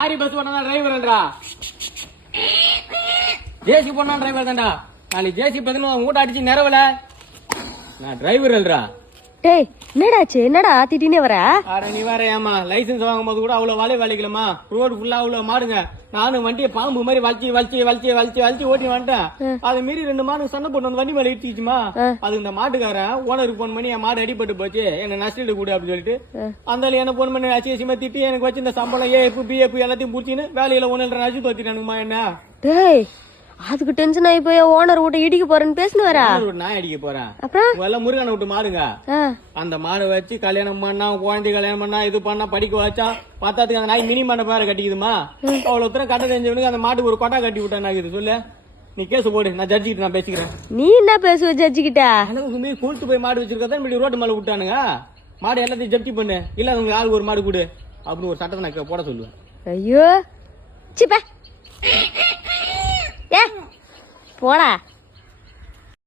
Lorry bus பண்ணா டிரைவர்ன்றா, ஜேசி பண்ணா driver தான்டா. நாளைக்கு ஜேசி பத்தின மூட்டை அடிச்சு நிறவல நான் டிரைவர் இல்லடா. டேய் என்னடாச்சு, என்னடா திட்டினே வர? அட நீ வேற ஏமா லைசன்ஸ் வாங்கும் போது கூட அவ்வளவு வேலைக்கலமா, ரோடு ஃபுல்லா அவ்வளவு மாடுங்க. நானும் வண்டியை பாம்பு மாதிரி வலிச்சு ஓட்டி வந்துட்டேன். அதை மீறி 2 மாடு சண்டை போட்டு வந்து வண்டி மேல இடிச்சுமா. அது இந்த மாட்டுக்காரன் ஓனருக்கு போன் பண்ணி என் மாடு அடிபட்டு போச்சு, என்ன நஷ்டீடு கூட அப்படின்னு சொல்லிட்டு அந்த என்ன போன் பண்ணி அசியமா திட்டி எனக்கு வச்சு இந்த சம்பளம் ஏஎஃப் பிஎஃப் எல்லாத்தையும் முடிச்சுன்னு வேலையில 1.5 அச்சு தோத்திட்டானுமா என்ன. டேய் அதுக்கு டென்ஷன் ஆகி போய் ஓனர் விட்டு இடிக்க போறேன்னு பேசுன வரா. நான் அடிக்க போறேன். அப்புறம் எல்லாம் முருகனை விட்டு மாடுங்க. அந்த மாடு வச்சு கல்யாணம் பண்ணா, குழந்தை கல்யாணம் பண்ணா, இது பண்ணா, படிக்க வச்சா, பத்தாத்துக்கு அந்த நாய் மினி மாட பேர கட்டிக்குதுமா. அவ்வளவு தூரம் கட்ட தெரிஞ்சவனுக்கு அந்த மாட்டுக்கு ஒரு கொட்டா கட்டி விட்டான். சொல்லு நீ கேஸ் போடு, நான் ஜட்ஜி கிட்ட நான் பேசிக்கிறேன். நீ என்ன பேசுவ ஜட்ஜி கிட்ட? அளவுக்கு கூட்டு போய் மாடு வச்சிருக்கா இப்படி ரோட்டு மேல விட்டானுங்க. மாடு எல்லாத்தையும் ஜப்தி பண்ணு, இல்ல உங்களுக்கு ஆளுக்கு ஒரு மாடு கொடு அப்படின்னு ஒரு சட்டத்தை நான் போட சொல்லுவேன். ஐயோ சிப்ப ஏ போடா.